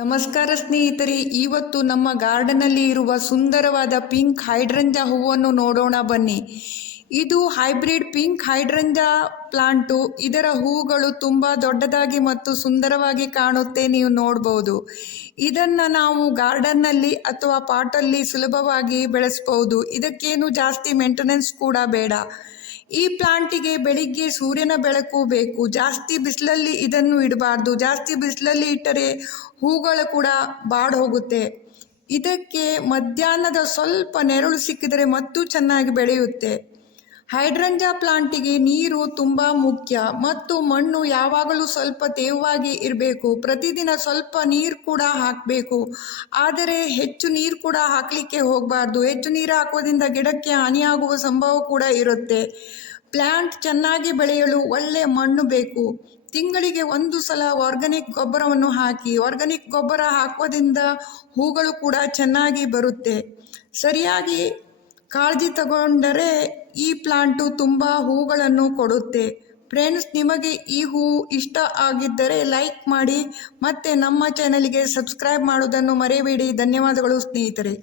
ನಮಸ್ಕಾರ ಸ್ನೇಹಿತರೆ, ಇವತ್ತು ನಮ್ಮ ಗಾರ್ಡನ್ನಲ್ಲಿ ಇರುವ ಸುಂದರವಾದ ಪಿಂಕ್ ಹೈಡ್ರಂಜಾ ಹೂವನ್ನು ನೋಡೋಣ ಬನ್ನಿ. ಇದು ಹೈಬ್ರಿಡ್ ಪಿಂಕ್ ಹೈಡ್ರಂಜಾ ಪ್ಲಾಂಟು. ಇದರ ಹೂಗಳು ತುಂಬ ದೊಡ್ಡದಾಗಿ ಮತ್ತು ಸುಂದರವಾಗಿ ಕಾಣುತ್ತೆ, ನೀವು ನೋಡ್ಬೋದು. ಇದನ್ನು ನಾವು ಗಾರ್ಡನ್ನಲ್ಲಿ ಅಥವಾ ಪಾಟಲ್ಲಿ ಸುಲಭವಾಗಿ ಬೆಳೆಸ್ಬೋದು. ಇದಕ್ಕೇನು ಜಾಸ್ತಿ ಮೇಂಟೆನೆನ್ಸ್ ಕೂಡ ಬೇಡ. ಈ ಪ್ಲಾಂಟಿಗೆ ಬೆಳಿಗ್ಗೆ ಸೂರ್ಯನ ಬೆಳಕು ಬೇಕು. ಜಾಸ್ತಿ ಬಿಸಿಲಲ್ಲಿ ಇದನ್ನು ಇಡಬಾರ್ದು. ಜಾಸ್ತಿ ಬಿಸಿಲಲ್ಲಿ ಇಟ್ಟರೆ ಹೂಗಳು ಕೂಡ ಬಾಡೋಗುತ್ತೆ. ಇದಕ್ಕೆ ಮಧ್ಯಾಹ್ನದ ಸ್ವಲ್ಪ ನೆರಳು ಸಿಕ್ಕಿದರೆ ಮತ್ತೂ ಚೆನ್ನಾಗಿ ಬೆಳೆಯುತ್ತೆ. ಹೈಡ್ರಂಜಾ ಪ್ಲಾಂಟಿಗೆ ನೀರು ತುಂಬ ಮುಖ್ಯ ಮತ್ತು ಮಣ್ಣು ಯಾವಾಗಲೂ ಸ್ವಲ್ಪ ತೇವವಾಗಿ ಇರಬೇಕು. ಪ್ರತಿದಿನ ಸ್ವಲ್ಪ ನೀರು ಕೂಡ ಹಾಕಬೇಕು. ಆದರೆ ಹೆಚ್ಚು ನೀರು ಕೂಡ ಹಾಕಲಿಕ್ಕೆ ಹೋಗಬಾರ್ದು. ಹೆಚ್ಚು ನೀರು ಹಾಕೋದ್ರಿಂದ ಗಿಡಕ್ಕೆ ಹಾನಿಯಾಗುವ ಸಂಭವ ಕೂಡ ಇರುತ್ತೆ. ಪ್ಲ್ಯಾಂಟ್ ಚೆನ್ನಾಗಿ ಬೆಳೆಯಲು ಒಳ್ಳೆಯ ಮಣ್ಣು ಬೇಕು. ತಿಂಗಳಿಗೆ ಒಂದು ಸಲ ಆರ್ಗಾನಿಕ್ ಗೊಬ್ಬರವನ್ನು ಹಾಕಿ. ಆರ್ಗಾನಿಕ್ ಗೊಬ್ಬರ ಹಾಕೋದ್ರಿಂದ ಹೂಗಳು ಕೂಡ ಚೆನ್ನಾಗಿ ಬರುತ್ತೆ. ಸರಿಯಾಗಿ ಕಾಳಜಿ ತಗೊಂಡರೆ ಈ ಪ್ಲಾಂಟು ತುಂಬ ಹೂಗಳನ್ನು ಕೊಡುತ್ತೆ. ಫ್ರೆಂಡ್ಸ್, ನಿಮಗೆ ಈ ಹೂವು ಇಷ್ಟ ಆಗಿದ್ದರೆ ಲೈಕ್ ಮಾಡಿ ಮತ್ತು ನಮ್ಮ ಚಾನಲ್ಗೆ ಸಬ್ಸ್ಕ್ರೈಬ್ ಮಾಡೋದನ್ನು ಮರೆಯಬೇಡಿ. ಧನ್ಯವಾದಗಳು ಸ್ನೇಹಿತರೆ.